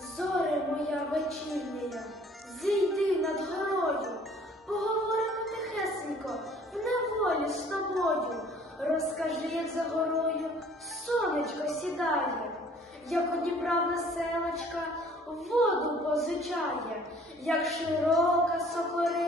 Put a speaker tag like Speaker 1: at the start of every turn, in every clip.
Speaker 1: Зоре моя вечірня, зійди над горою, поговоримо тихесенько, в неволі з тобою. Розкажи, як за горою сонечко сідає, як у селочка воду позичає, як широка сокорина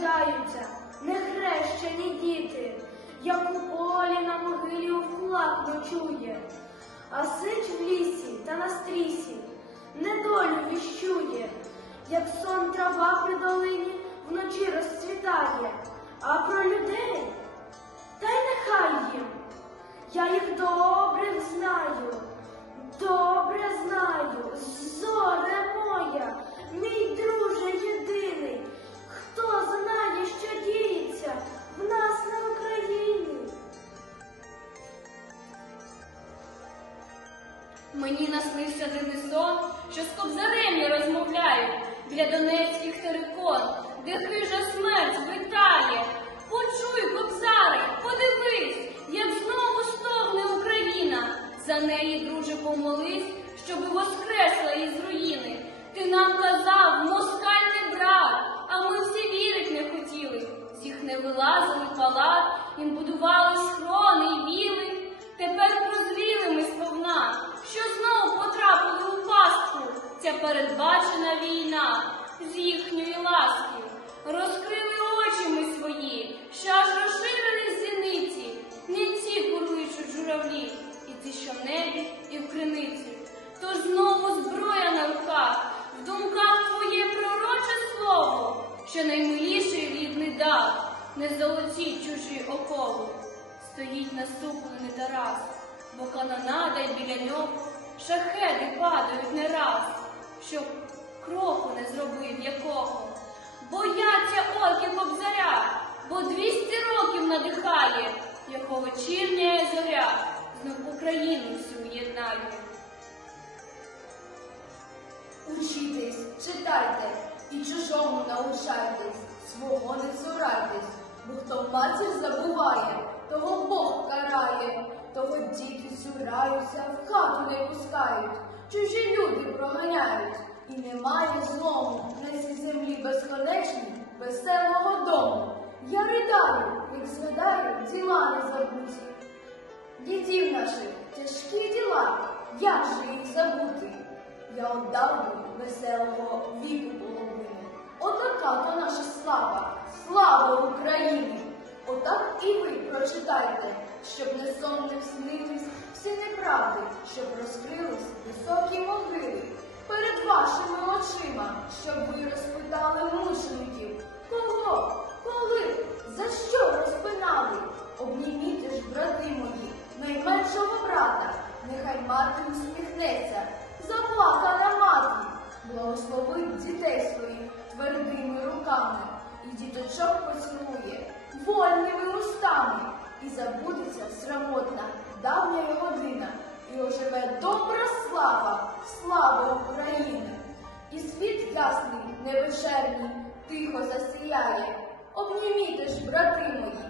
Speaker 1: гойдаються нехрещені діти, як у полі на могилі вклад ночує, а сич в лісі та на стрісі недолю віщує, як сон трава при долині вночі розцвітає, а про людей
Speaker 2: Мені наснився дивний сон, що з кобзарем я розмовляю донецьких терикон, де хижа смерть витає. Ця передбачена війна з їхньої ласки. Розкрили очі ми свої, що аж розширились зіниці, не ці курличуть журавлі, і ті, що в небі, і в криниці. Тож знову зброя на руках, в думках твоє пророче слово, що наймиліший рідний дав, не золоті чужі окови. Стоїть насуплений Тарас, бо канонада й біля нього шахеди падають не раз, щоб кроку не зробив якого. Бояться орки кобзаря, бо двісті років надихає, його вечірня зоря знов Україну всю єднає.
Speaker 3: Учітесь, читайте і чужому научайтесь, свого не цурайтесь, бо хто матір забуває, того Бог карає, того діти цураються, в хату не пускають, чужі люди проганяють, і немає злому на цій землі безконечній, веселого дому. Я ридаю, як згадаю, діла не забуті. Дітів наших тяжкі діла, як же їх забути? Я отдав би веселого віку половину. Отака то наша слава, слава Україні! Отак і ви прочитайте, щоб не сон не снились всі неправди, щоб розкрились високі могили. Устами, і забудеться срамотна давня година, і оживе добра слава, слава України. І світ ясний, невечерній, тихо засіяє. Обніміте ж, брати мої.